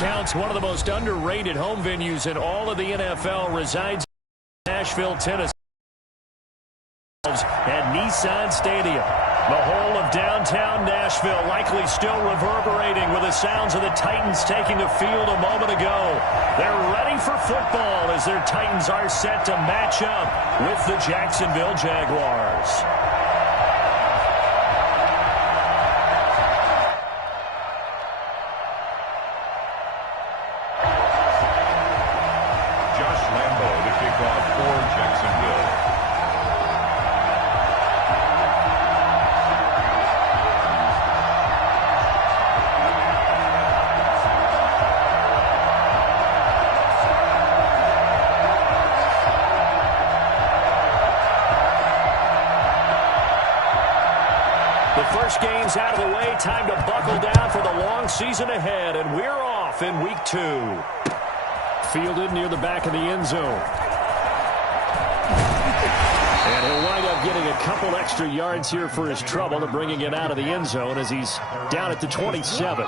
counts, one of the most underrated home venues in all of the NFL resides in Nashville, Tennessee at Nissan Stadium. The whole of downtown Nashville likely still reverberating with the sounds of the Titans taking the field a moment ago. They're ready for football as their Titans are set to match up with the Jacksonville Jaguars. The first game's out of the way. Time to buckle down for the long season ahead, and we're off in week 2. Fielded near the back of the end zone. And he'll wind up getting a couple extra yards here for his trouble and bringing it out of the end zone as he's down at the 27.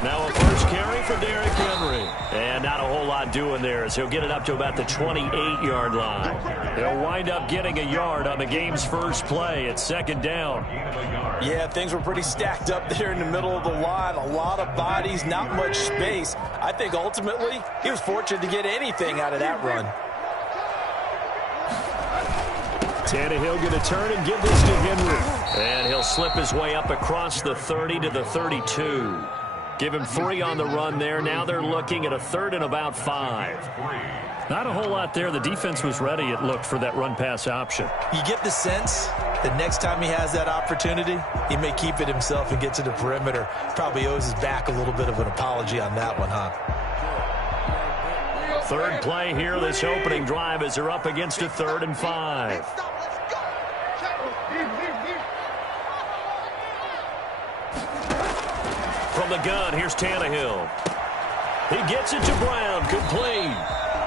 Now a first carry for Derrick Henry. And not a whole lot doing there as he'll get it up to about the 28-yard line. He'll wind up getting a yard on the game's first play at second down. Yeah, things were pretty stacked up there in the middle of the line. A lot of bodies, not much space. I think ultimately he was fortunate to get anything out of that run. Tannehill going to turn and give this to Henry. And he'll slip his way up across the 30 to the 32. Give him 3 on the run there. Now they're looking at a 3rd and about 5. Not a whole lot there. The defense was ready, it looked, for that run-pass option. You get the sense that next time he has that opportunity, he may keep it himself and get to the perimeter. Probably owes his back a little bit of an apology on that one, huh? Third play here, this opening drive, as they're up against a 3rd and 5. From the gun, here's Tannehill. He gets it to Brown, complete.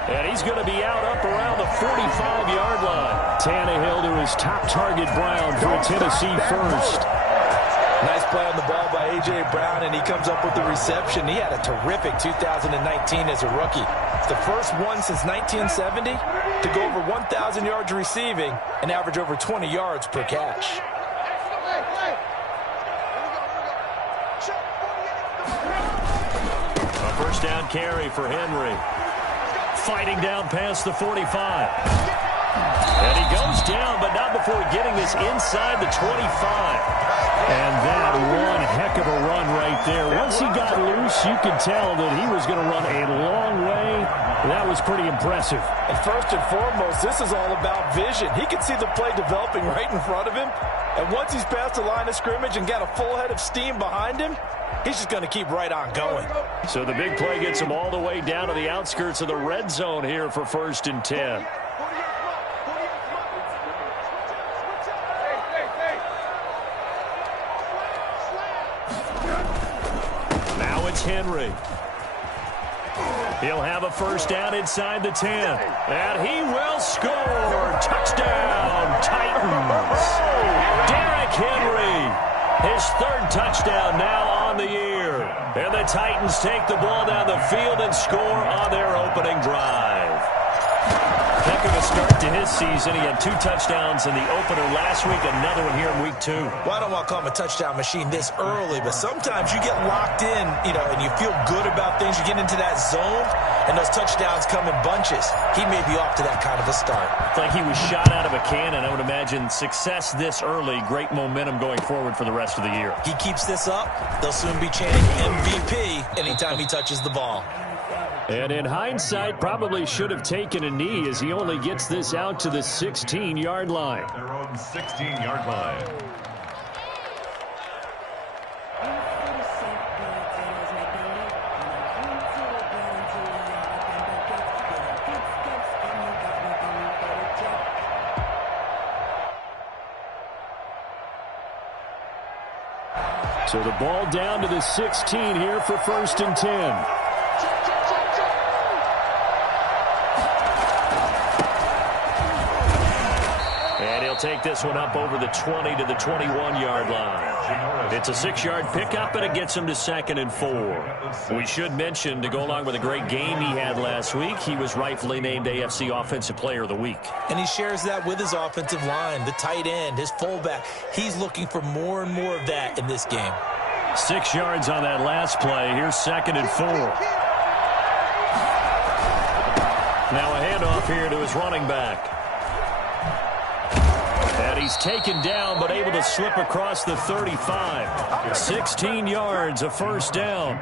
And he's going to be out up around the 45-yard line. Tannehill to his top target, Brown, for a Tennessee first. Nice play on the ball by A.J. Brown, and he comes up with the reception. He had a terrific 2019 as a rookie. It's the first one since 1970 to go over 1,000 yards receiving and average over 20 yards per catch. A first down carry for Henry. Fighting down past the 45. And he goes down, but not before getting this inside the 25. And that one heck of a run right there. Once he got loose, you could tell that he was going to run a long way. That was pretty impressive. And first and foremost, this is all about vision. He can see the play developing right in front of him. And once he's past the line of scrimmage and got a full head of steam behind him, he's just going to keep right on going. So the big play gets him all the way down to the outskirts of the red zone here for 1st and 10. Now it's Henry. He'll have a first down inside the 10. And he will score. Touchdown, Titans. Derrick Henry. His 3rd touchdown now on the year. And the Titans take the ball down the field and score on their opening drive. Heck of a start to his season. He had 2 touchdowns in the opener last week, another one here in week 2. Well, I don't want to call him a touchdown machine this early, but sometimes you get locked in, and you feel good about things. You get into that zone, and those touchdowns come in bunches. He may be off to that kind of a start. It's like he was shot out of a cannon. I would imagine success this early, great momentum going forward for the rest of the year. He keeps this up, they'll soon be chanting MVP anytime he touches the ball. And in hindsight, probably should have taken a knee as he only gets this out to the 16-yard line. Their own 16-yard line. So the ball down to the 16 here for 1st and 10. And he'll take this one up over the 20 to the 21-yard line. It's a 6-yard pickup, and it gets him to 2nd and 4. We should mention, to go along with a great game he had last week, he was rightfully named AFC Offensive Player of the Week. And he shares that with his offensive line, the tight end, his fullback. He's looking for more and more of that in this game. 6 yards on that last play. Here's 2nd and 4. Now a handoff here to his running back. And he's taken down, but able to slip across the 35. 16 yards, a 1st down.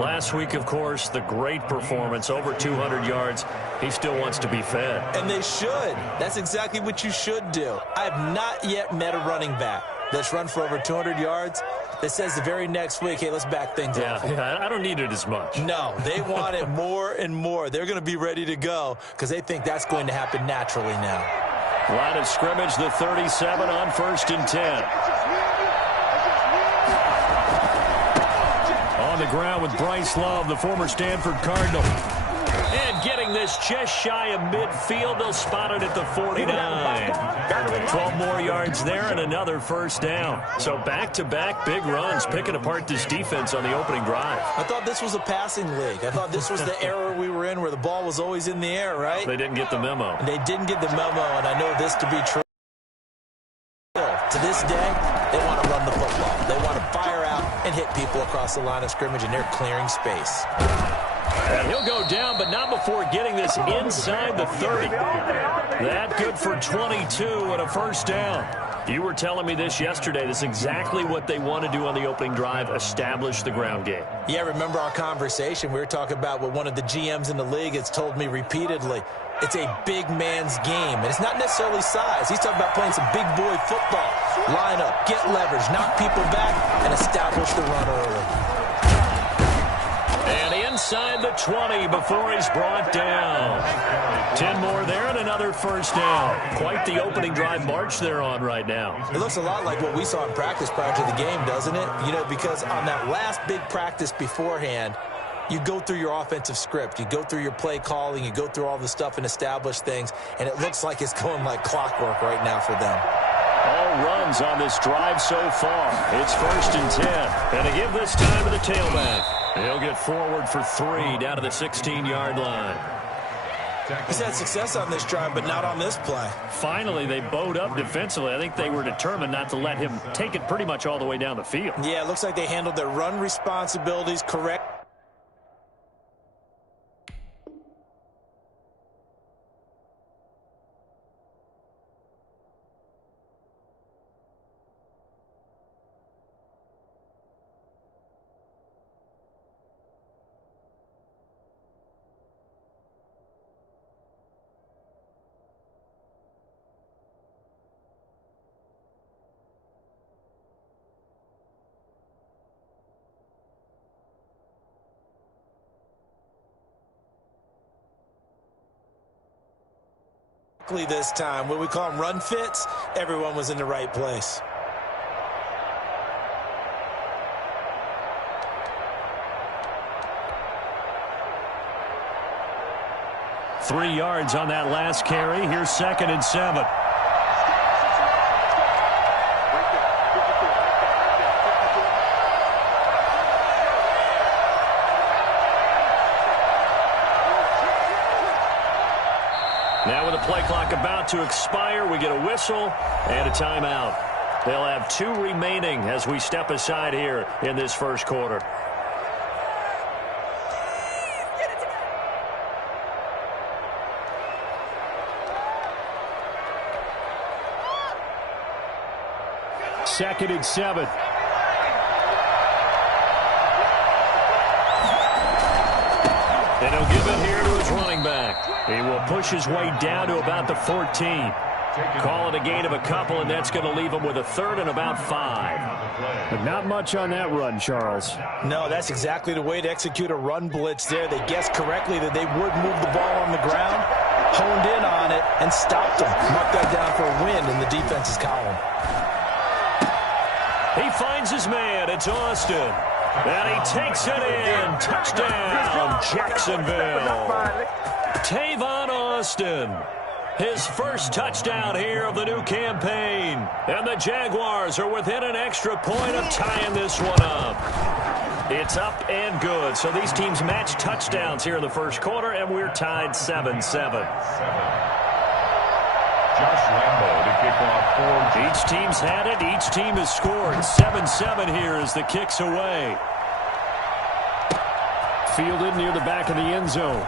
Last week, of course, the great performance, over 200 yards. He still wants to be fed. And they should. That's exactly what you should do. I have not yet met a running back that's run for over 200 yards that says the very next week, hey, let's back things up. Yeah, I don't need it as much. No, they want it more and more. They're going to be ready to go because they think that's going to happen naturally now. Line of scrimmage, the 37 on 1st and 10. On the ground with Bryce Love, the former Stanford Cardinal. And getting this just shy of midfield, they'll spot it at the 49. 12 more yards there and another 1st down. So back-to-back big runs, picking apart this defense on the opening drive. I thought this was a passing league. I thought this was the era we were in where the ball was always in the air, right? They didn't get the memo. They didn't get the memo, and I know this to be true. To this day, they want to run the football. They want to fire out and hit people across the line of scrimmage, and they're clearing space. And he'll go down, but not before getting this inside the 30. That good for 22 and a 1st down. You were telling me this yesterday. This is exactly what they want to do on the opening drive, establish the ground game. Yeah, remember our conversation? We were talking about what one of the GMs in the league has told me repeatedly. It's a big man's game, and it's not necessarily size. He's talking about playing some big boy football. Line up, get leverage, knock people back, and establish the run early. And inside the 20 before he's brought down. 10 more there and another 1st down. Quite the opening drive march they're on right now. It looks a lot like what we saw in practice prior to the game, doesn't it? You know, because on that last big practice beforehand, you go through your offensive script. You go through your play calling. You go through all the stuff and establish things. And it looks like it's going like clockwork right now for them. All runs on this drive so far. It's 1st and 10. And to give this time to the tailback. He'll get forward for 3 down to the 16-yard line. He's had success on this drive, but not on this play. Finally, they bowed up defensively. I think they were determined not to let him take it pretty much all the way down the field. Yeah, it looks like they handled their run responsibilities correct. This time, what we call them run fits, everyone was in the right place. Three yards on that last carry. Here's 2nd and 7. Now with the play clock about to expire, we get a whistle and a timeout. They'll have 2 remaining as we step aside here in this 1st quarter. Second and 7. And he'll give it here to his running back. He will push his way down to about the 14. Call it a gain of a couple, and that's going to leave him with a 3rd and about 5. But not much on that run, Charles. No, that's exactly the way to execute a run blitz there. They guessed correctly that they would move the ball on the ground, honed in on it, and stopped them. Mark that down for a win in the defense's column. He finds his man. It's Austin. And he takes it in. Touchdown, Jacksonville. Tavon Austin. His first touchdown here of the new campaign. And the Jaguars are within an extra point of tying this one up. It's up and good. So these teams match touchdowns here in the first quarter, and we're tied 7-7. Josh Lambo to kick off 4. Each team's had it. Each team has scored. 7-7 here as the kick's away. Fielded near the back of the end zone.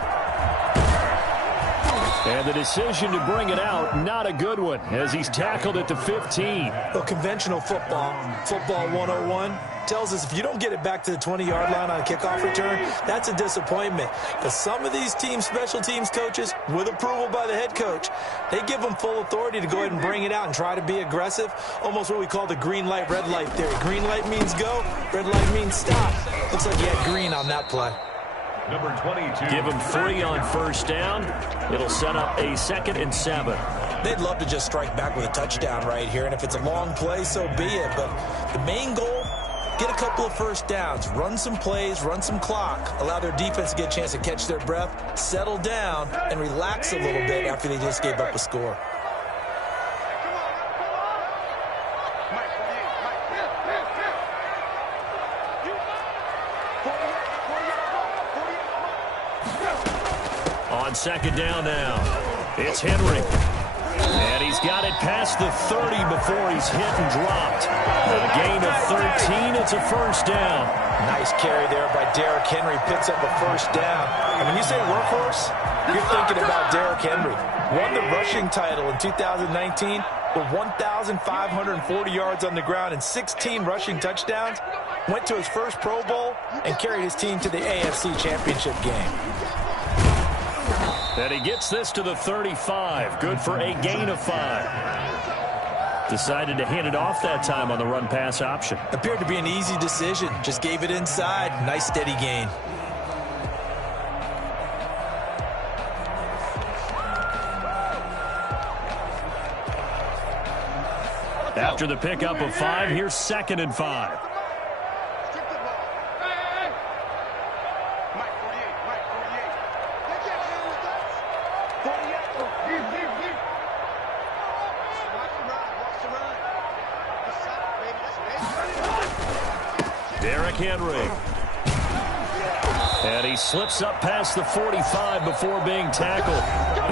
And the decision to bring it out, not a good one, as he's tackled at the 15. Well, conventional football 101, tells us if you don't get it back to the 20-yard line on a kickoff return, that's a disappointment. But some of these teams, special teams coaches, with approval by the head coach, they give them full authority to go ahead and bring it out and try to be aggressive, almost what we call the green light, red light theory. Green light means go, red light means stop. Looks like you had green on that play. Number 22. Give him 3 on first down. It'll set up a 2nd and 7. They'd love to just strike back with a touchdown right here, and if it's a long play, so be it. But the main goal, get a couple of first downs, run some plays, run some clock, allow their defense to get a chance to catch their breath, settle down, and relax a little bit after they just gave up a score. On second down now, it's Henry. And he's got it past the 30 before he's hit and dropped. A gain of 13, it's a first down. Nice carry there by Derrick Henry, picks up a first down. And when you say workhorse, you're thinking about Derrick Henry. Won the rushing title in 2019 with 1,540 yards on the ground and 16 rushing touchdowns. Went to his first Pro Bowl and carried his team to the AFC Championship game. And he gets this to the 35. Good for a gain of 5. Decided to hand it off that time on the run-pass option. Appeared to be an easy decision. Just gave it inside. Nice steady gain. After the pickup of 5, here's 2nd and 5. Derrick Henry. And he slips up past the 45 before being tackled.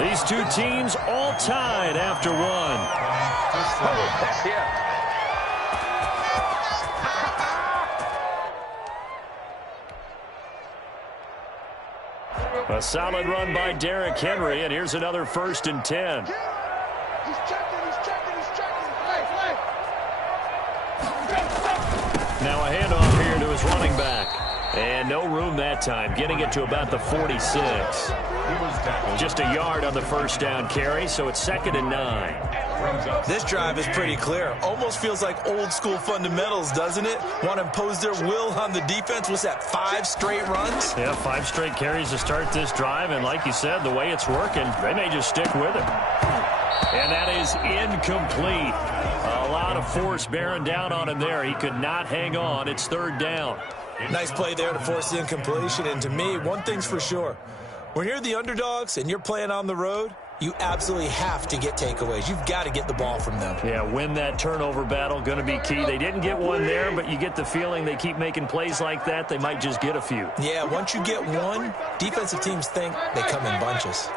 These two teams all tied after 1. A solid run by Derrick Henry, and here's another 1st and 10. Now a handoff here to his running back. And no room that time, getting it to about the 46. Just a yard on the first down carry, so it's 2nd and 9. This drive is pretty clear. Almost feels like old school fundamentals, doesn't it? Want to impose their will on the defense. What's that, 5 straight runs? Yeah, 5 straight carries to start this drive, and like you said, the way it's working, they may just stick with it. And that is incomplete. A lot of force bearing down on him there. He could not hang on. It's 3rd down. Nice play there to force the incompletion. And to me, one thing's for sure. When you're the underdogs and you're playing on the road, you absolutely have to get takeaways. You've got to get the ball from them. Yeah, win that turnover battle, going to be key. They didn't get one there, but you get the feeling they keep making plays like that, they might just get a few. Yeah, once you get one, defensive teams think they come in bunches.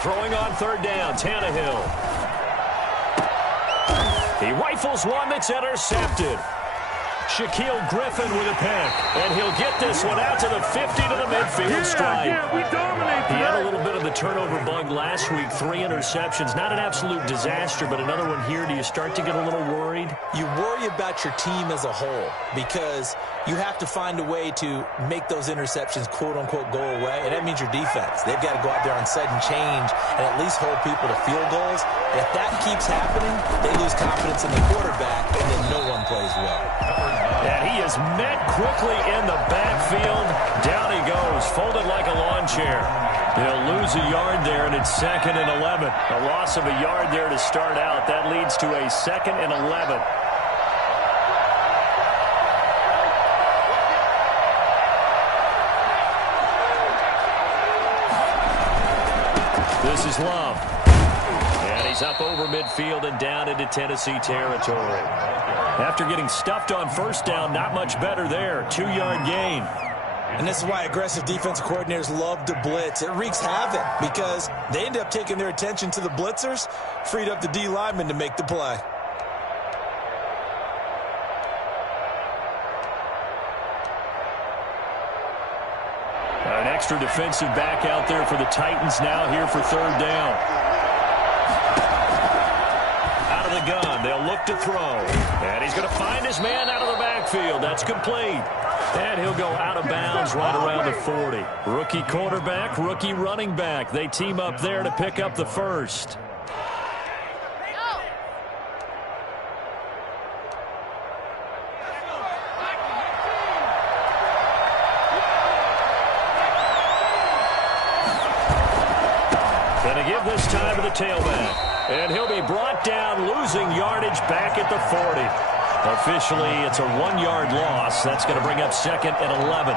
Throwing on 3rd down, Tannehill. He rifles one that's intercepted. Shaquille Griffin with a pick. And he'll get this one out to the 50 to the midfield stripe. we dominate. He had a little bit of the turnover bug last week. 3 interceptions. Not an absolute disaster, but another one here. Do you start to get a little worried? You worry about your team as a whole because you have to find a way to make those interceptions, quote-unquote, go away. And that means your defense. They've got to go out there on sudden change and at least hold people to field goals. And if that keeps happening, they lose confidence in the quarterback, and then no one plays well. And he is met quickly in the backfield. Down he goes, folded like a lawn chair. He'll lose a yard there, and it's 2nd and 11. A loss of a yard there to start out. That leads to a 2nd and 11. This is Love. And he's up over midfield and down into Tennessee territory. After getting stuffed on first down, not much better there. 2-yard gain. And this is why aggressive defensive coordinators love to blitz. It wreaks havoc because they end up taking their attention to the blitzers, freed up the D lineman to make the play. An extra defensive back out there for the Titans now here for third down. Out of the gun, they'll look to throw. And he's going to find his man out of the backfield. That's complete. And he'll go out of bounds right around the 40. Rookie quarterback, rookie running back. They team up there to pick up the first. Going to give this time to the tailback. And he'll be brought down, losing yardage back at the 40. Officially, it's a 1-yard loss. That's going to bring up second and 11.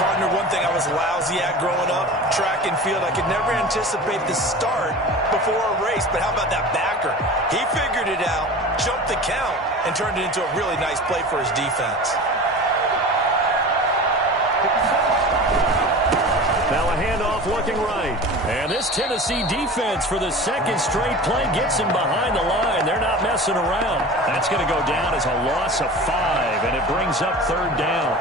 Partner, one thing I was lousy at growing up, track and field, I could never anticipate the start before a race. But how about that backer? He figured it out, jumped the count, and turned it into a really nice play for his defense. Now a handoff looking right. And this Tennessee defense for the second straight play gets him behind the line. They're not messing around. That's going to go down as a loss of 5, and it brings up third down.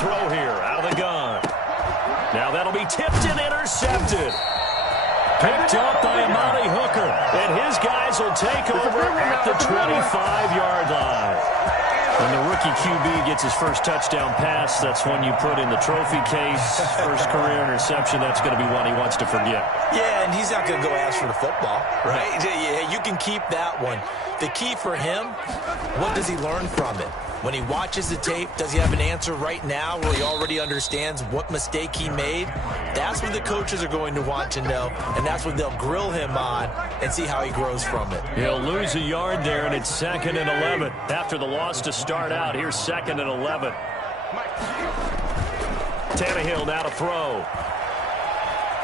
Throw here out of the gun. Now that'll be tipped and intercepted. Picked up by Amari Hooker. And his guys will take over at the 25-yard line. When the rookie QB gets his first touchdown pass, that's when you put in the trophy case. First career interception, that's going to be one he wants to forget. Yeah, and he's not going to go ask for the football, right? Yeah, you can keep that one. The key for him, what does he learn from it? When he watches the tape, does he have an answer right now where he already understands what mistake he made? That's what the coaches are going to want to know, and that's what they'll grill him on and see how he grows from it. He'll lose a yard there, and it's 2nd and 11. After the loss to start out, here's 2nd and 11. Tannehill now to throw.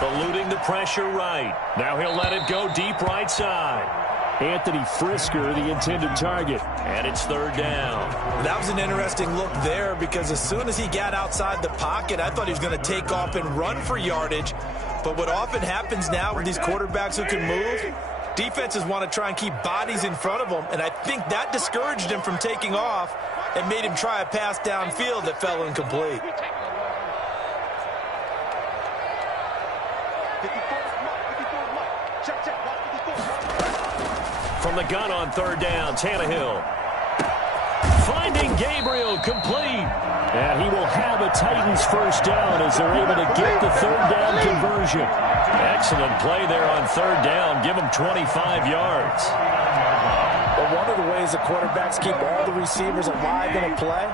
Eluding the pressure right. Now he'll let it go deep right side. Anthony Frisker, the intended target. And it's third down. That was an interesting look there because as soon as he got outside the pocket, I thought he was going to take off and run for yardage. But what often happens now with these quarterbacks who can move, defenses want to try and keep bodies in front of them. And I think that discouraged him from taking off and made him try a pass downfield that fell incomplete. From the gun on third down, Tannehill. Finding Gabriel complete. And he will have a Titans first down as they're able to get the third down conversion. Excellent play there on third down. Give him 25 yards. But one of the ways the quarterbacks keep all the receivers alive in a play,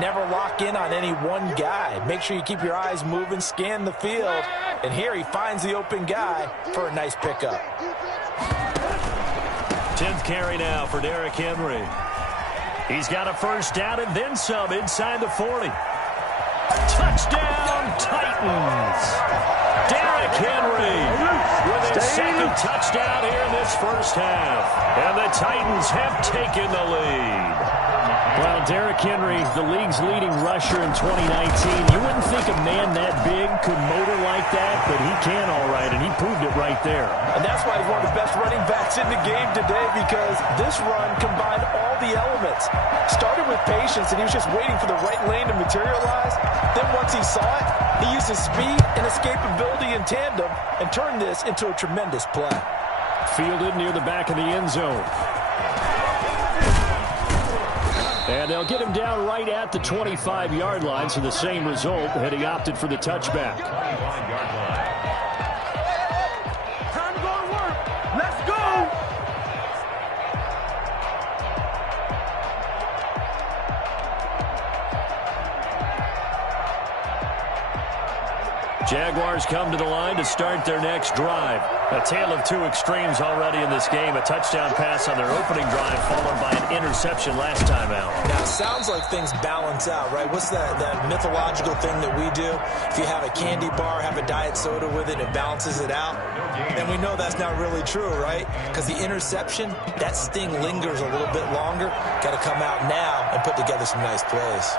never lock in on any one guy. Make sure you keep your eyes moving, scan the field. And here he finds the open guy for a nice pickup. 10th carry now for Derrick Henry. He's got a first down and then some inside the 40. Touchdown, Titans. Derrick Henry with his second touchdown here in this first half. And the Titans have taken the lead. Well, Derrick Henry, the league's leading rusher in 2019. You wouldn't think a man that big could motor like that, but he can all right, and he proved it right there. And that's why he's one of the best running backs in the game today, because this run combined all the elements. Started with patience, and he was just waiting for the right lane to materialize. Then once he saw it, he used his speed and escapability in tandem and turned this into a tremendous play. Fielded near the back of the end zone. And they'll get him down right at the 25-yard line, so the same result had he opted for the touchback. 25-yard line. Time to go to work. Let's go. Jaguars come to the line to start their next drive. A tale of two extremes already in this game. A touchdown pass on their opening drive, followed by an interception last time out. Now, it sounds like things balance out, right? What's that mythological thing that we do? If you have a candy bar, have a diet soda with it, it balances it out. And we know that's not really true, right? Because the interception, that sting lingers a little bit longer. Got to come out now and put together some nice plays.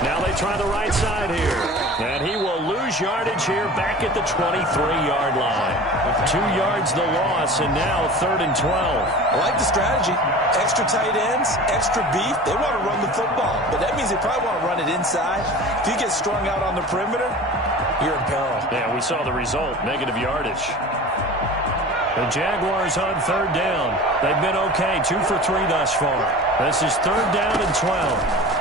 Now they try the right side here. And he will lose yardage here back at the 23-yard line. 2 yards the loss, and now 3rd and 12. I like the strategy. Extra tight ends, extra beef. They want to run the football, but that means they probably want to run it inside. If you get strung out on the perimeter, you're in peril. Yeah, we saw the result, negative yardage. The Jaguars on 3rd down. They've been okay, 2 for 3 thus far. This is 3rd down and 12.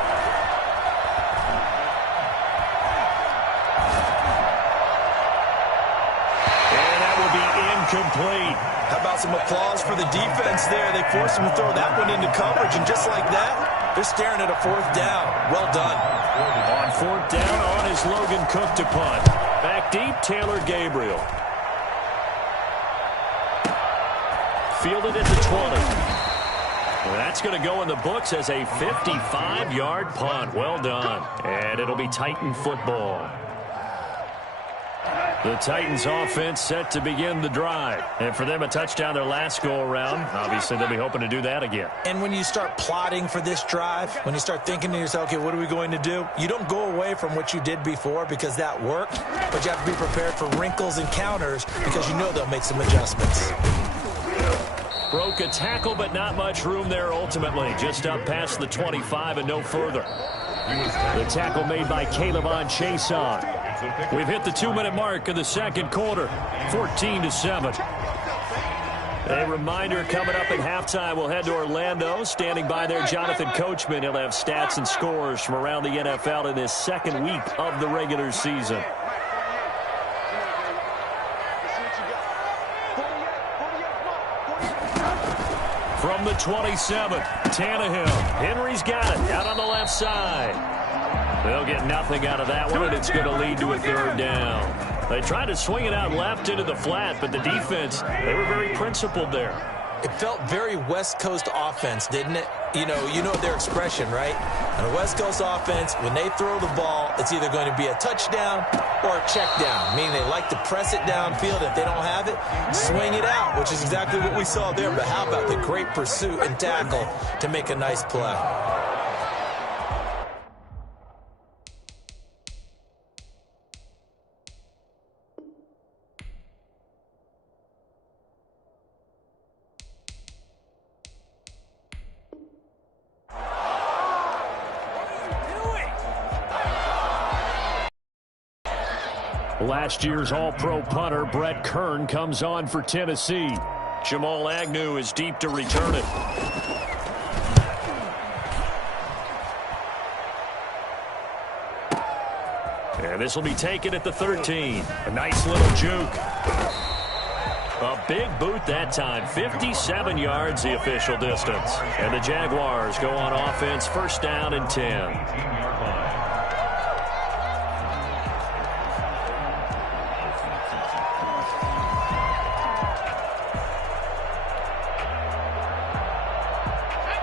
Complete. How about some applause for the defense there? They forced him to throw that one into coverage, and just like that, they're staring at a 4th down. Well done. On 4th down, on is Logan Cook to punt. Back deep, Taylor Gabriel. Fielded at the 20. Well, that's going to go in the books as a 55-yard punt. Well done. And it'll be Titan football. The Titans offense set to begin the drive. And for them, a touchdown their last go-around. Obviously, they'll be hoping to do that again. And when you start plotting for this drive, when you start thinking to yourself, okay, what are we going to do? You don't go away from what you did before because that worked, but you have to be prepared for wrinkles and counters because you know they'll make some adjustments. Broke a tackle, but not much room there ultimately. Just up past the 25 and no further. The tackle made by Caleb on Chason. We've hit the 2-minute mark of the second quarter, 14-7. A reminder coming up at halftime, we'll head to Orlando. Standing by there, Jonathan Coachman. He'll have stats and scores from around the NFL in this second week of the regular season. From the 27, Tannehill. Henry's got it out on the left side. They'll get nothing out of that one, and it's going to lead to a 3rd down. They tried to swing it out left into the flat, but the defense, they were very principled there. It felt very West Coast offense, didn't it? You know their expression, right? On a West Coast offense, when they throw the ball, it's either going to be a touchdown or a check down, meaning they like to press it downfield. If they don't have it, swing it out, which is exactly what we saw there. But how about the great pursuit and tackle to make a nice play? Last year's All-Pro punter Brett Kern comes on for Tennessee. Jamal Agnew is deep to return it. And this will be taken at the 13. A nice little juke. A big boot that time. 57 yards the official distance. And the Jaguars go on offense, 1st down and 10.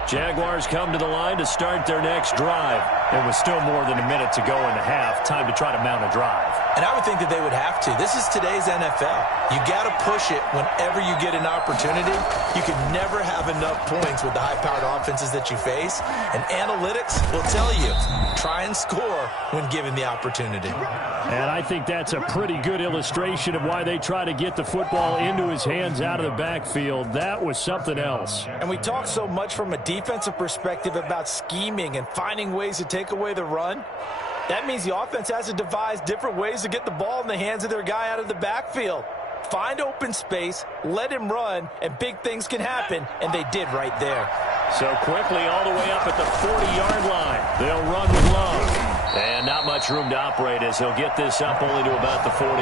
Jaguars come to the line to start their next drive. There was still more than a minute to go in the half. Time to try to mount a drive. And I would think that they would have to. This is today's NFL. You got to push it whenever you get an opportunity. You can never have enough points with the high-powered offenses that you face. And analytics will tell you, try and score when given the opportunity. And I think that's a pretty good illustration of why they try to get the football into his hands out of the backfield. That was something else. And we talk so much from a defensive perspective about scheming and finding ways to take away the run. That means the offense has to devise different ways to get the ball in the hands of their guy out of the backfield. Find open space, let him run, and big things can happen, and they did right there. So quickly all the way up at the 40-yard line. They'll run with Love. And not much room to operate as he'll get this up only to about the 41.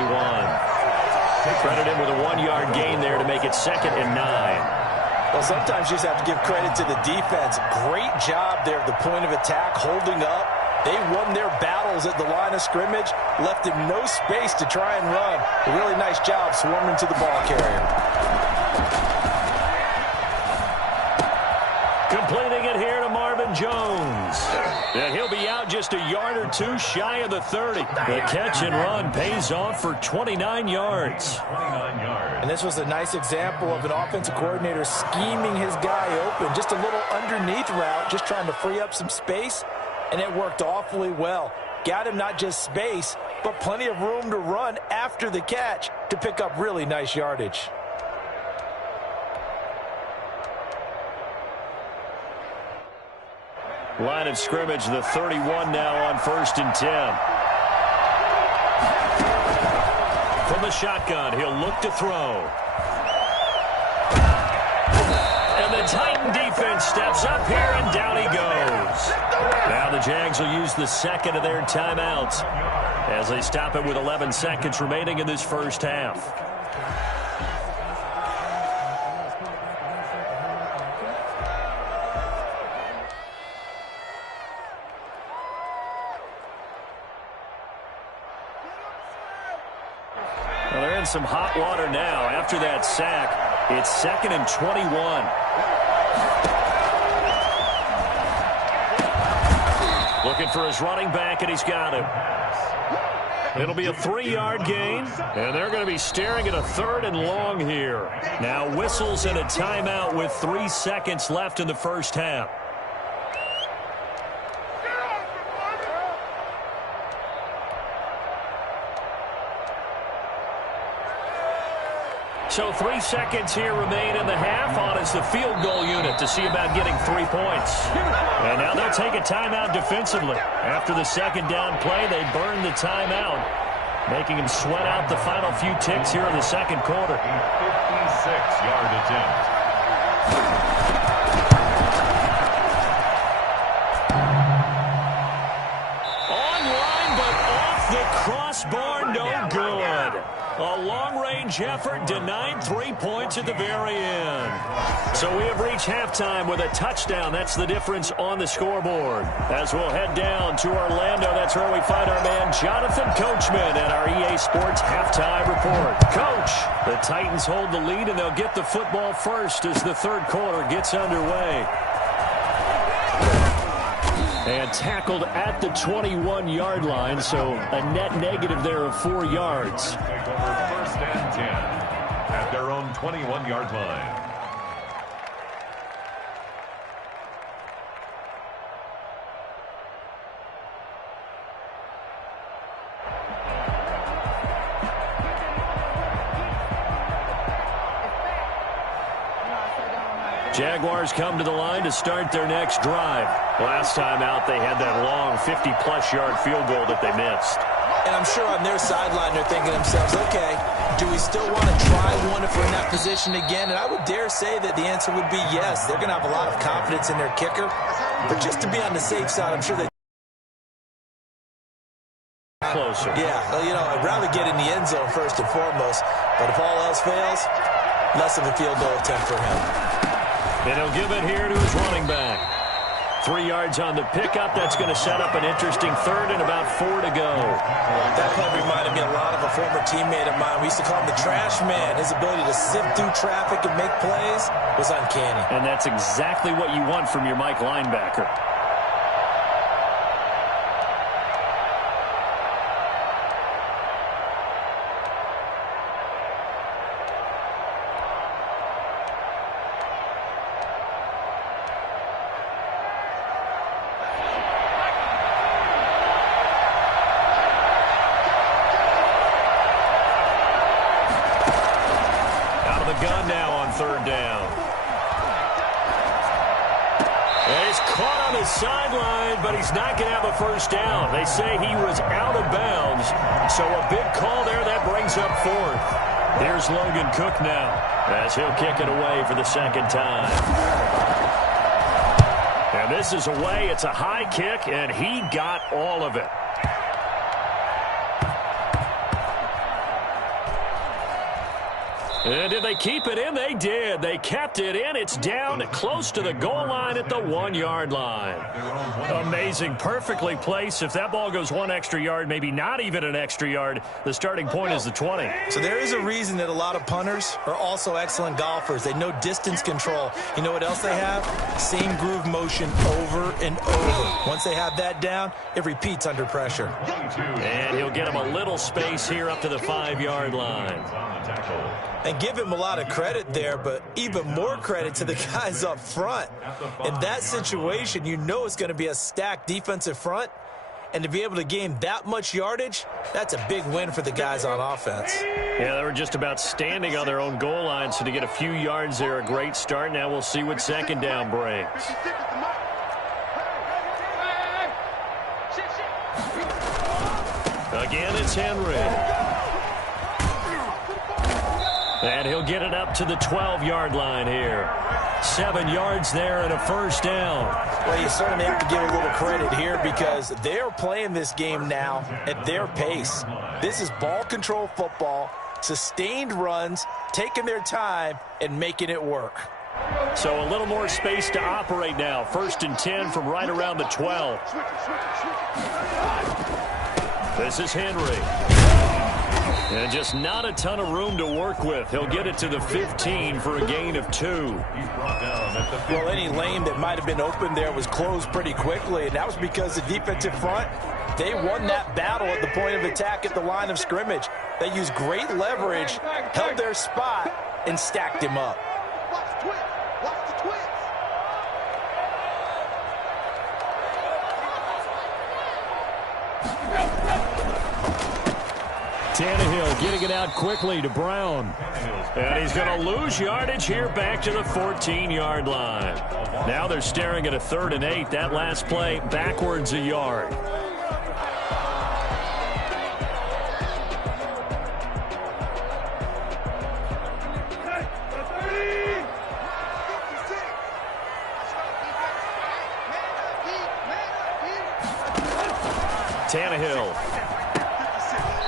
Credit him with a 1-yard gain there to make it 2nd and 9. Well, sometimes you just have to give credit to the defense. Great job there at the point of attack, holding up. They won their battles at the line of scrimmage, left him no space to try and run. A really nice job swarming to the ball carrier. Completing it here to Marvin Jones. And he'll be out just a yard or two shy of the 30. The catch and run pays off for 29 yards. 29 yards. And this was a nice example of an offensive coordinator scheming his guy open. Just a little underneath route, just trying to free up some space. And it worked awfully well. Got him not just space, but plenty of room to run after the catch to pick up really nice yardage. Line of scrimmage, the 31 now on 1st and 10. From the shotgun, he'll look to throw. And the Titan defense steps up here, and down he goes. Now the Jags will use the second of their timeouts as they stop it with 11 seconds remaining in this first half. Well, they're in some hot water now. After that sack, it's 2nd and 21. Looking for his running back, and he's got him. It'll be a 3-yard gain, and they're going to be staring at a 3rd and long here. Now whistles and a timeout with 3 seconds left in the first half. So 3 seconds here remain in the half. On is the field goal unit to see about getting 3 points. And now they'll take a timeout defensively. After the second down play, they burn the timeout, making them sweat out the final few ticks here in the second quarter. 56-yard attempt. Online, but off the crossbar, no good. A long-range effort denied 3 points at the very end. So we have reached halftime with a touchdown. That's the difference on the scoreboard. As we'll head down to Orlando, that's where we find our man Jonathan Coachman at our EA Sports Halftime Report. Coach, the Titans hold the lead, and they'll get the football first as the third quarter gets underway. And tackled at the 21-yard line, so a net negative there of 4 yards. Take over 1st and 10 at their own 21-yard line. Jaguars come to the line to start their next drive. Last time out, they had that long 50-plus yard field goal that they missed. And I'm sure on their sideline they're thinking to themselves, okay, do we still want to try one if we're in that position again? And I would dare say that the answer would be yes. They're going to have a lot of confidence in their kicker. But just to be on the safe side, I'm sure they closer. Yeah, well, you know, I'd rather get in the end zone first and foremost. But if all else fails, less of a field goal attempt for him. And he'll give it here to his running back. 3 yards on the pickup. That's going to set up an interesting third and about 4 to go. That play reminded me a lot of a former teammate of mine. We used to call him the trash man. His ability to sift through traffic and make plays was uncanny. And that's exactly what you want from your Mike linebacker. Gun now on third down. And he's caught on the sideline, but he's not going to have a first down. They say he was out of bounds, so a big call there that brings up 4th. Here's Logan Cook now, as he'll kick it away for the second time. And this is away. It's a high kick, and he got all of it. And did they keep it in? They did. They kept it in. It's down close to the goal line at the 1-yard line. Amazing. Perfectly placed. If that ball goes 1 extra yard, maybe not even an extra yard, the starting point is the 20. So there is a reason that a lot of punters are also excellent golfers. They know distance control. You know what else they have? Same groove motion over and over. Once they have that down, it repeats under pressure. And he'll get him a little space here up to the 5-yard line. And give him a lot of credit there, but even more credit to the guys up front. In that situation, you know it's going to be a stacked defensive front. And to be able to gain that much yardage, that's a big win for the guys on offense. Yeah, they were just about standing on their own goal line, so to get a few yards there, a great start. Now we'll see what second down brings. Again, it's Henry. And he'll get it up to the 12-yard line here. 7 yards there and a first down. Well, you certainly have to give a little credit here because they're playing this game now at their pace. This is ball control football, sustained runs, taking their time, and making it work. So a little more space to operate now. 1st and 10 from right around the 12. This is Henry. And just not a ton of room to work with. He'll get it to the 15 for a gain of 2. Well, any lane that might have been open there was closed pretty quickly, and that was because the defensive front, they won that battle at the point of attack at the line of scrimmage. They used great leverage, held their spot, and stacked him up. Tannehill getting it out quickly to Brown. And he's going to lose yardage here back to the 14-yard line. Now they're staring at a 3rd and 8. That last play backwards a yard. Tannehill.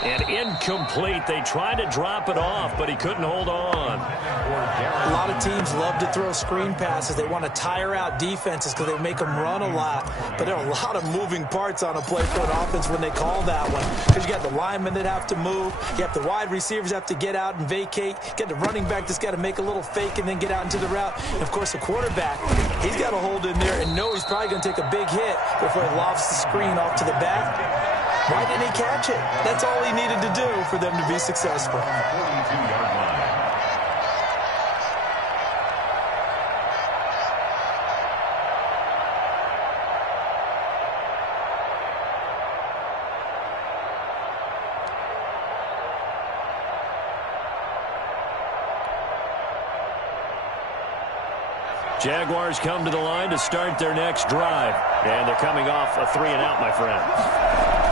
And incomplete. They tried to drop it off, but he couldn't hold on. A lot of teams love to throw screen passes. They want to tire out defenses because they make them run a lot. But there are a lot of moving parts on a play for an offense when they call that one. Because you got the linemen that have to move. You have the wide receivers have to get out and vacate. You got the running back that's got to make a little fake and then get out into the route. And, of course, the quarterback, he's got to hold in there and know he's probably going to take a big hit before he lofts the screen off to the back. Why didn't he catch it? That's all he needed to do for them to be successful. Jaguars come to the line to start their next drive. And they're coming off a 3-and-out, my friend.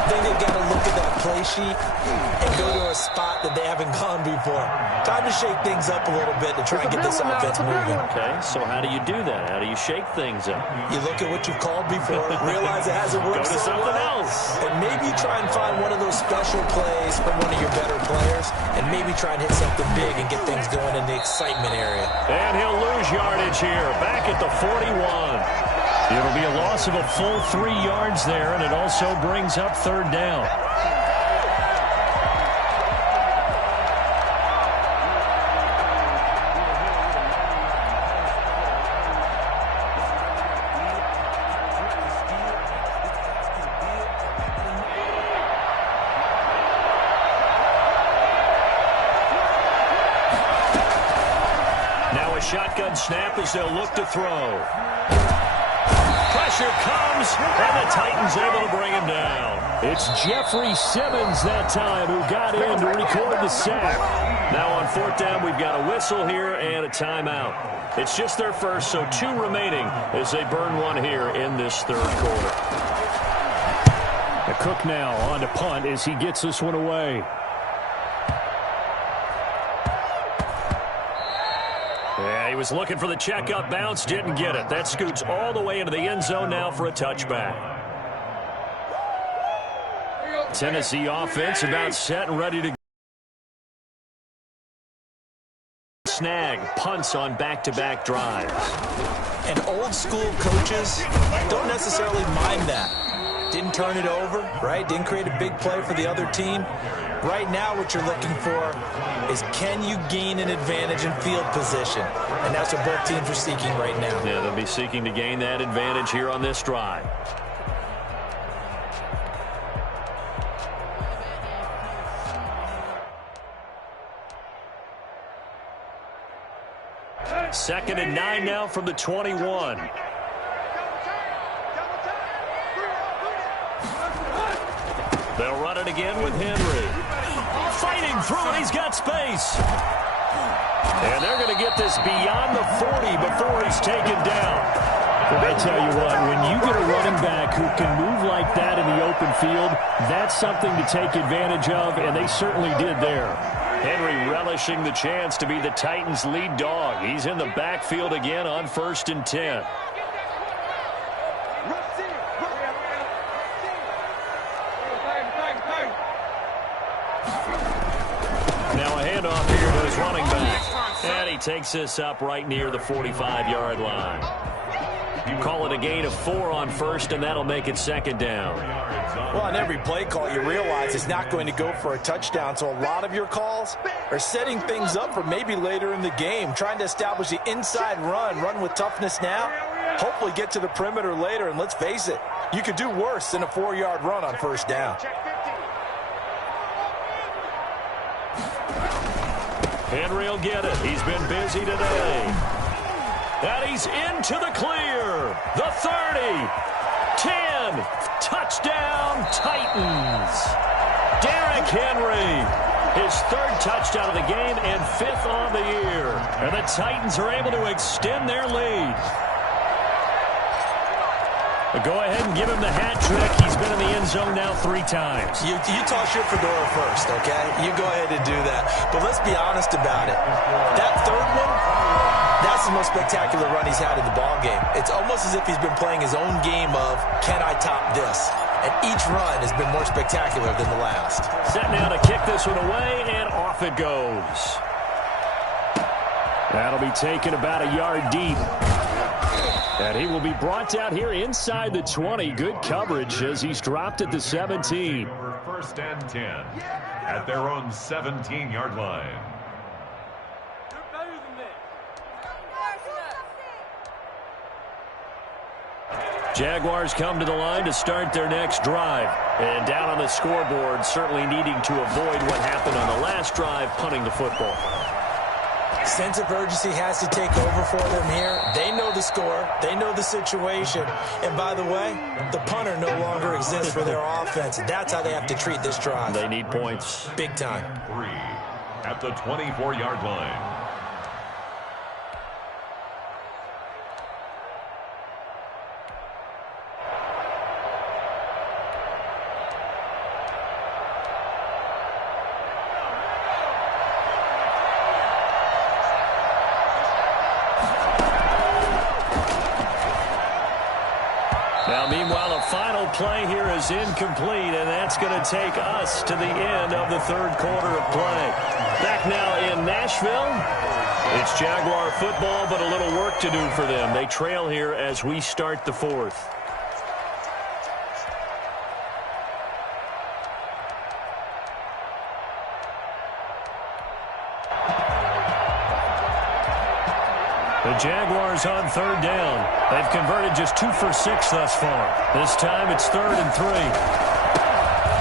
I think they've got to look at that play sheet and go to a spot that they haven't gone before. Time to shake things up a little bit to try and get this offense moving. Okay, so how do you do that? How do you shake things up? You look at what you've called before, realize it hasn't worked Go to something else. and maybe try and find one of those special plays from one of your better players, and maybe try and hit something big and get things going in the excitement area. And he'll lose yardage here, back at the 41. It'll be a loss of a full 3 yards there, and it also brings up 3rd down. Now a shotgun snap as they'll look to throw. Pressure comes, and the Titans able to bring him down. It's Jeffrey Simmons that time who got in to record the sack. Now on 4th down, we've got a whistle here and a timeout. It's just their first, so 2 remaining as they burn one here in this 3rd quarter. The Cook now on to punt as he gets this one away. He was looking for the checkup bounce, didn't get it. That scoots all the way into the end zone now for a touchback. Tennessee offense about set and ready to snag punts on back-to-back drives. And old-school coaches don't necessarily mind that. Didn't turn it over, right? Didn't create a big play for the other team. Right now what you're looking for is, can you gain an advantage in field position? And that's what both teams are seeking right now. Yeah, they'll be seeking to gain that advantage here on this drive. Second and 9 now from the 21. They'll run it again with Henry. Fighting through it, he's got space. And they're going to get this beyond the 40 before he's taken down. Well, I tell you what, when you get a running back who can move like that in the open field, that's something to take advantage of, and they certainly did there. Henry relishing the chance to be the Titans' lead dog. He's in the backfield again on 1st and 10. Now a handoff here to his running back. And he takes this up right near the 45-yard line. Call it a gain of 4 on 1st, and that'll make it 2nd down. Well, on every play call, you realize it's not going to go for a touchdown, so a lot of your calls are setting things up for maybe later in the game, trying to establish the inside run with toughness now, hopefully get to the perimeter later, and let's face it, you could do worse than a 4-yard run on 1st down. Henry will get it. He's been busy today. And he's into the clear. The 30. 10. Touchdown, Titans. Derrick Henry. His 3rd touchdown of the game and 5th on the year. And the Titans are able to extend their lead. Go ahead and give him the hat trick. He's been in the end zone now 3 times. You toss your fedora first, okay? You go ahead and do that. But let's be honest about it. That 3rd one, that's the most spectacular run he's had in the ballgame. It's almost as if he's been playing his own game of, can I top this? And each run has been more spectacular than the last. Set now to kick this one away, and off it goes. That'll be taken about a yard deep. And he will be brought down here inside the 20. Good coverage as he's dropped at the 17. For 1st and 10 at their own 17-yard line. Jaguars come to the line to start their next drive. And down on the scoreboard, certainly needing to avoid what happened on the last drive, punting the football. Sense of urgency has to take over for them here. They know the score. They know the situation. And by the way, the punter no longer exists for their offense. That's how they have to treat this drive. They need points. Big time. 3 at the 24-yard line. Now, meanwhile, a final play here is incomplete, and that's going to take us to the end of the 3rd quarter of play. Back now in Nashville. It's Jaguar football, but a little work to do for them. They trail here as we start the 4th. The Jaguars on 3rd down. They've converted just 2 for 6 thus far. This time it's 3rd and 3.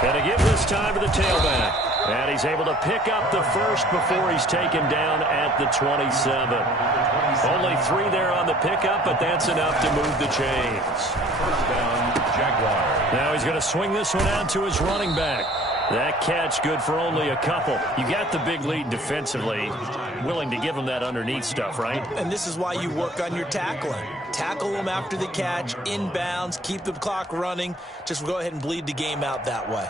And to give this time to the tailback. And he's able to pick up the 1st before he's taken down at the 27. Only 3 there on the pickup, but that's enough to move the chains. 1st down, Jaguars. Now he's going to swing this one out to his running back. That catch good for only a couple. You got the big lead defensively. Willing to give him that underneath stuff, right? And this is why you work on your tackling. Tackle them after the catch, inbounds, keep the clock running. Just go ahead and bleed the game out that way.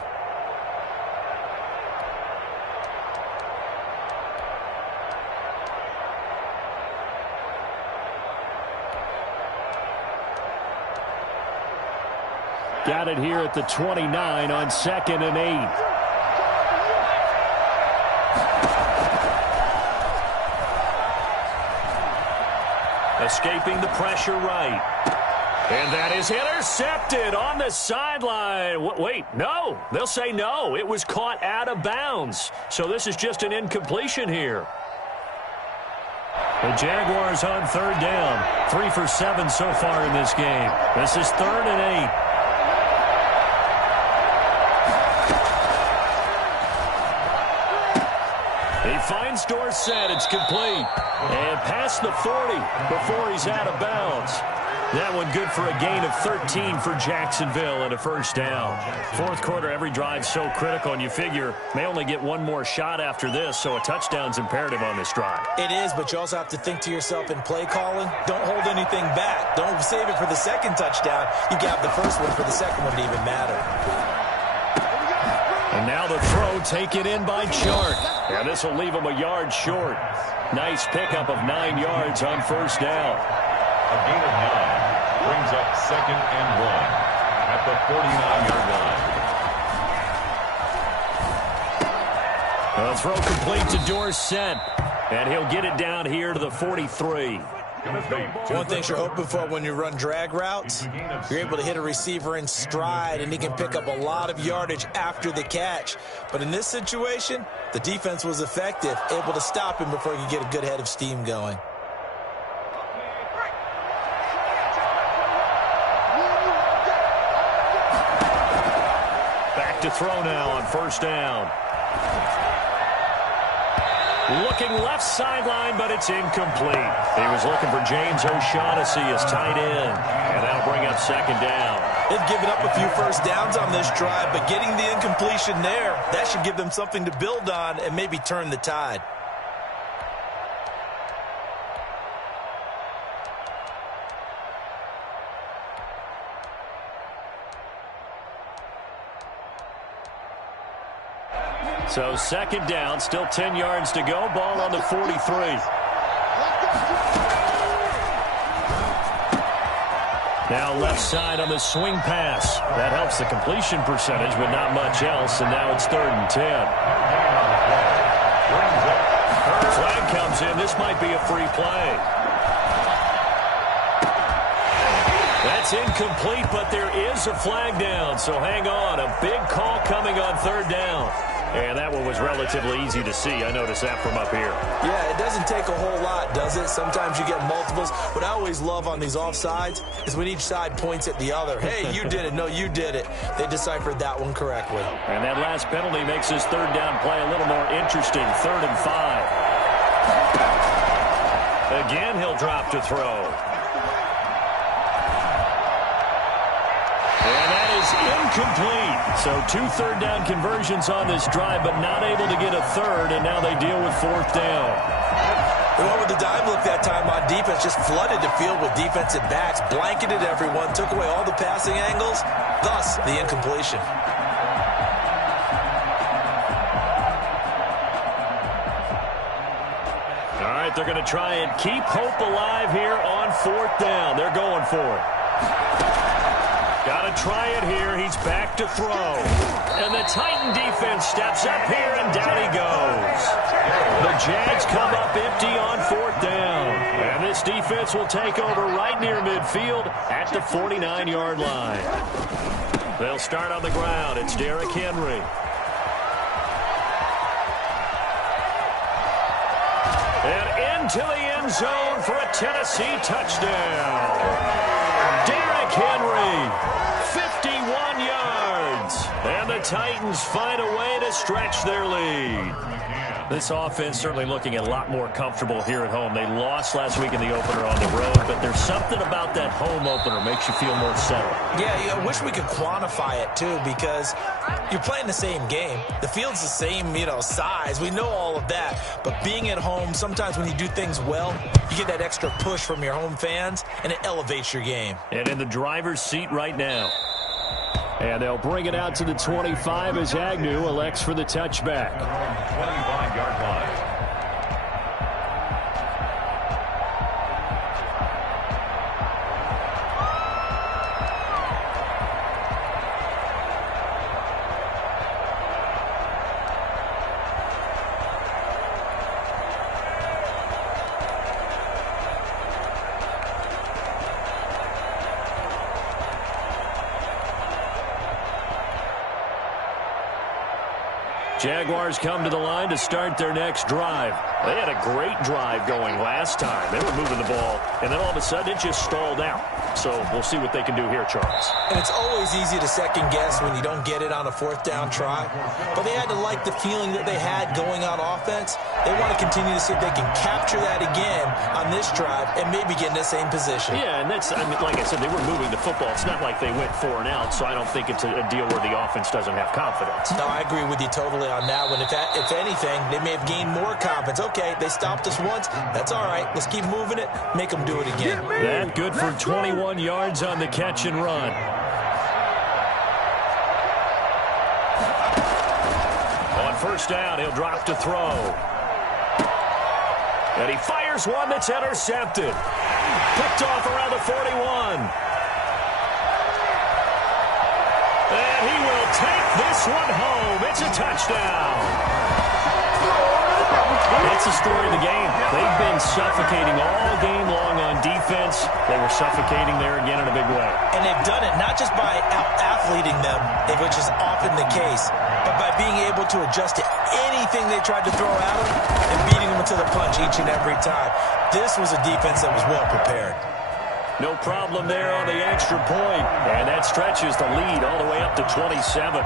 Got it here at the 29 on 2nd and 8. Escaping the pressure right. And that is intercepted on the sideline. Wait, no. They'll say no. It was caught out of bounds. So this is just an incompletion here. The Jaguars on 3rd down. 3 for 7 so far in this game. This is 3rd and 8. He finds Dorsett. It's complete. And past the 40 before he's out of bounds. That one good for a gain of 13 for Jacksonville and a 1st down. 4th quarter, every drive's so critical, and you figure may only get one more shot after this, so a touchdown's imperative on this drive. It is, but you also have to think to yourself in play calling, don't hold anything back. Don't save it for the 2nd touchdown. You got the 1st one for the 2nd one to even matter. And now the throw taken in by Chark. And this will leave him a yard short. Nice pickup of 9 yards on 1st down. A gain of 9 brings up 2nd and 1 at the 49-yard line. The throw complete to Dorsett. And he'll get it down here to the 43. One thing you're hoping for when you run drag routes, you're able to hit a receiver in stride, and he can pick up a lot of yardage after the catch. But in this situation, the defense was effective, able to stop him before he could get a good head of steam going. Back to throw now on 1st down. Looking left sideline, but it's incomplete. He was looking for James O'Shaughnessy as tight end, and that'll bring up 2nd down. They've given up a few 1st downs on this drive, but getting the incompletion there, that should give them something to build on and maybe turn the tide. So 2nd down, still 10 yards to go. Ball on the 43. Now left side on the swing pass. That helps the completion percentage, but not much else. And now it's 3rd and 10. Flag comes in. This might be a free play. That's incomplete, but there is a flag down. So hang on. A big call coming on 3rd down. And that one was relatively easy to see. I noticed that from up here. Yeah, it doesn't take a whole lot, does it? Sometimes you get multiples. What I always love on these offsides is when each side points at the other. Hey, you did it. No, you did it. They deciphered that one correctly. And that last penalty makes his 3rd down play a little more interesting. 3rd and 5. Again, he'll drop to throw. And that is incomplete. So 2 3rd down conversions on this drive, but not able to get a 3rd, and now they deal with 4th down. They went with the dime look that time on defense, just flooded the field with defensive backs, blanketed everyone, took away all the passing angles, thus the incompletion. All right, they're going to try and keep hope alive here on 4th down. They're going for it. Got to try it here. He's back to throw. And the Titan defense steps up here, and down he goes. The Jags come up empty on 4th down. And this defense will take over right near midfield at the 49-yard line. They'll start on the ground. It's Derrick Henry. And into the end zone for a Tennessee touchdown. Derrick Henry, 51 yards. And the Titans find a way to stretch their lead. This offense certainly looking a lot more comfortable here at home. They lost last week in the opener on the road, but there's something about that home opener makes you feel more settled. Yeah, I wish we could quantify it, too, because you're playing the same game. The field's the same, size. We know all of that. But being at home, sometimes when you do things well, you get that extra push from your home fans, and it elevates your game. And in the driver's seat right now. And they'll bring it out to the 25 as Agnew elects for the touchback. 25-yard line. Jaguars come to the line to start their next drive. They had a great drive going last time. They were moving the ball, and then all of a sudden it just stalled out. So we'll see what they can do here, Charles. And it's always easy to second guess when you don't get it on a fourth down try. But they had to like the feeling that they had going on offense. They want to continue to see if they can capture that again on this drive and maybe get in the same position. Yeah, and that's, I mean, like I said, they were moving the football. It's not like they went 4 and out, so I don't think it's a deal where the offense doesn't have confidence. No, I agree with you totally on that one. If anything, they may have gained more confidence. Okay, they stopped us once. That's all right. Let's keep moving it. Make them do it again. That good for 21 yards on the catch and run. On first down, he'll drop to throw. And he fires one that's intercepted. Picked off around the 41. And he will take this one home. It's a touchdown. That's the story of the game. They've been suffocating all game long on defense. They were suffocating there again in a big way. And they've done it not just by out-athleting them, which is often the case, but by being able to adjust to anything they tried to throw at them and beating them to the punch each and every time. This was a defense that was well prepared. No problem there on the extra point. And that stretches the lead all the way up to 27.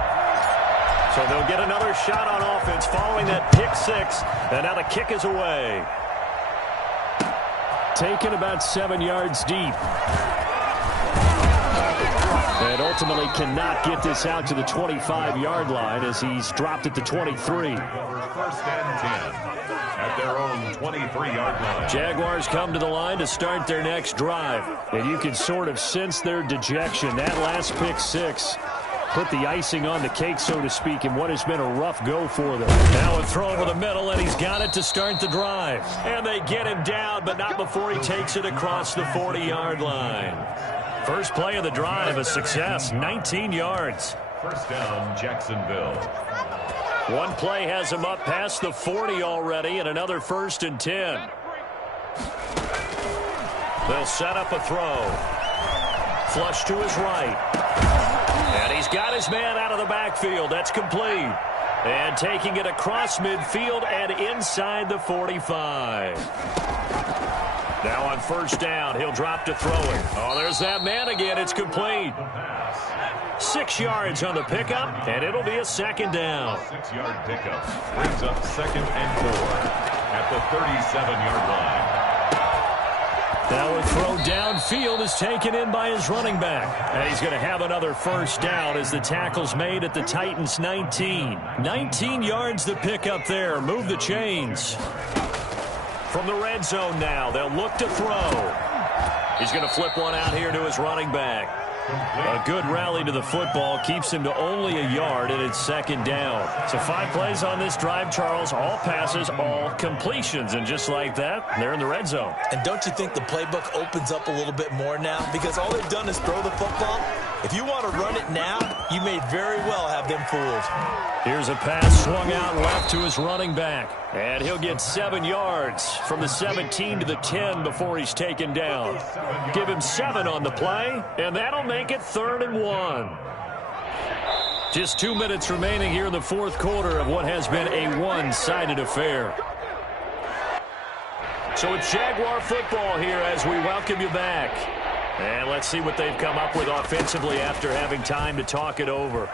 So they'll get another shot on offense following that pick 6. And now the kick is away. Taken about 7 yards deep. And ultimately cannot get this out to the 25-yard line as he's dropped it to 23. First and 10 at their own 23-yard line. Jaguars come to the line to start their next drive. And you can sort of sense their dejection. That last pick 6 put the icing on the cake, so to speak, in what has been a rough go for them. Now a throw over the middle, and he's got it to start the drive. And they get him down, but not before he takes it across the 40-yard line. First play of the drive, a success, 19 yards. First down, Jacksonville. One play has him up past the 40 already, and another 1st and 10. They'll set up a throw. Flush to his right. And he's got his man out of the backfield. That's complete. And taking it across midfield and inside the 45. Now on first down, he'll drop to throw it. Oh, there's that man again. It's complete. 6 yards on the pickup, and it'll be a second down. 6-yard pickup brings up 2nd and 4 at the 37-yard line. Now a throw downfield is taken in by his running back. And he's going to have another first down as the tackle's made at the Titans' 19. 19 yards the pickup there. Move the chains. From the red zone now, they'll look to throw. He's going to flip one out here to his running back. A good rally to the football keeps him to only a yard, and it's second down. So 5 plays on this drive, Charles. All passes, all completions. And just like that, they're in the red zone. And don't you think the playbook opens up a little bit more now? Because all they've done is throw the football. If you want to run it now, you may very well have them fooled. Here's a pass swung out left to his running back. And he'll get 7 yards from the 17 to the 10 before he's taken down. Give him 7 on the play, and that'll make it 3rd and 1. Just 2 minutes remaining here in the 4th quarter of what has been a one-sided affair. So it's Jaguar football here as we welcome you back. And let's see what they've come up with offensively after having time to talk it over.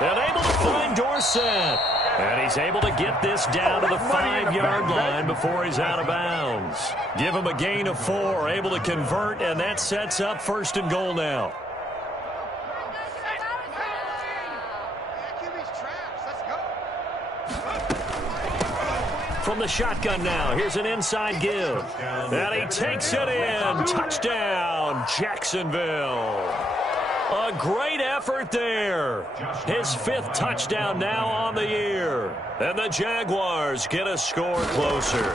And able to find Dorsett. And he's able to get this down to the 5-yard line before he's out of bounds. Give him a gain of 4, able to convert, and that sets up 1st and goal now. From the shotgun now, here's an inside give. And he takes it in. Touchdown, Jacksonville. A great effort there. His 5th touchdown now on the year. And the Jaguars get a score closer.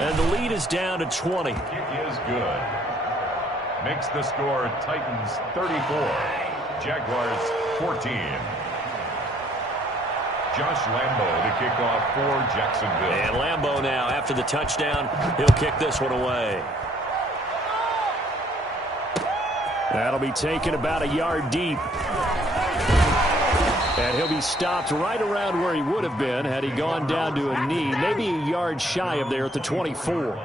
And the lead is down to 20. Kick is good. Makes the score Titans 34, Jaguars 14. Josh Lambo to kick off for Jacksonville. And Lambo now, after the touchdown, he'll kick this one away. That'll be taken about a yard deep. And he'll be stopped right around where he would have been had he gone down to a knee, maybe a yard shy of there at the 24.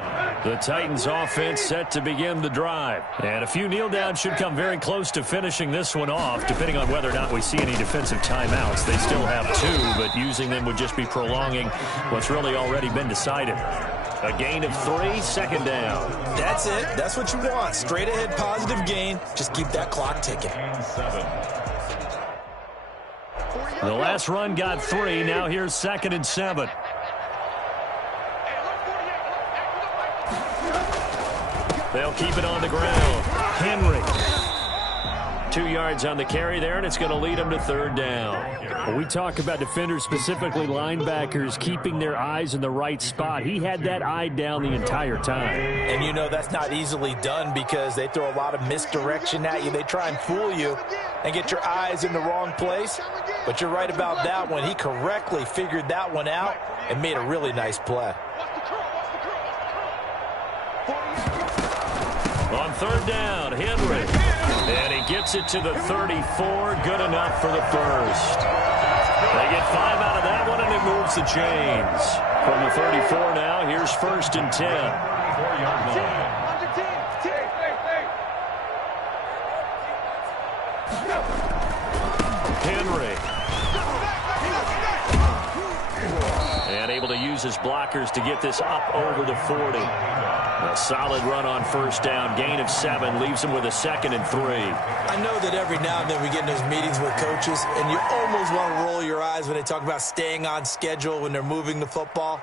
The Titans offense set to begin the drive. And a few kneel downs should come very close to finishing this one off, depending on whether or not we see any defensive timeouts. They still have 2, but using them would just be prolonging what's really already been decided. A gain of 3, second down. That's it. That's what you want. Straight ahead positive gain. Just keep that clock ticking. The last run got 3. Now here's 2nd and 7. They'll keep it on the ground. Henry. 2 yards on the carry there, and it's going to lead them to 3rd down. When we talk about defenders, specifically linebackers, keeping their eyes in the right spot, he had that eye down the entire time. And you know that's not easily done because they throw a lot of misdirection at you. They try and fool you and get your eyes in the wrong place. But you're right about that one. He correctly figured that one out and made a really nice play. On 3rd down, Henry. And he gets it to the 34. Good enough for the first. They get 5 out of that one, and it moves the chains. From the 34 now, here's 1st and 10. 4-yard line. Henry. And able to use his blockers to get this up over the 40. A solid run on 1st down. Gain of 7 leaves him with a 2nd and 3. I know that every now and then we get in those meetings with coaches, and you almost want to roll your eyes when they talk about staying on schedule when they're moving the football.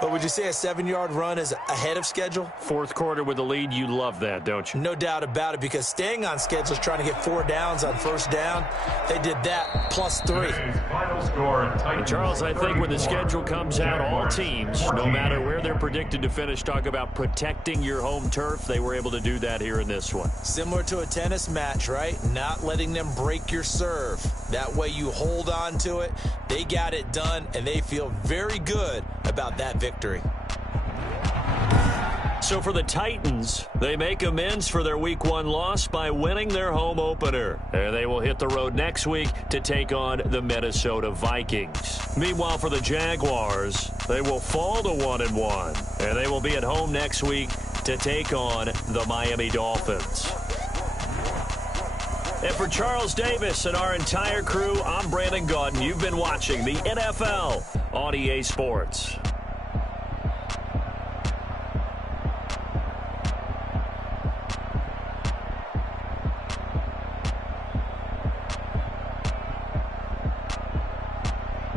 But would you say a 7-yard run is ahead of schedule? 4th quarter with the lead, you love that, don't you? No doubt about it, because staying on schedule is trying to get 4 downs on 1st down. They did that plus 3. Final score, And Charles, I think when the schedule comes out, all teams, no matter where they're predicted to finish, talk about protecting your home turf. They were able to do that here in this one. Similar to a tennis match, right? Not letting them break your serve. That way you hold on to it. They got it done, and they feel very good about that victory. So for the Titans, they make amends for their Week 1 loss by winning their home opener. And they will hit the road next week to take on the Minnesota Vikings. Meanwhile, for the Jaguars, they will fall to 1-1. And they will be at home next week to take on the Miami Dolphins. And for Charles Davis and our entire crew, I'm Brandon Gaudin. You've been watching the NFL on EA Sports.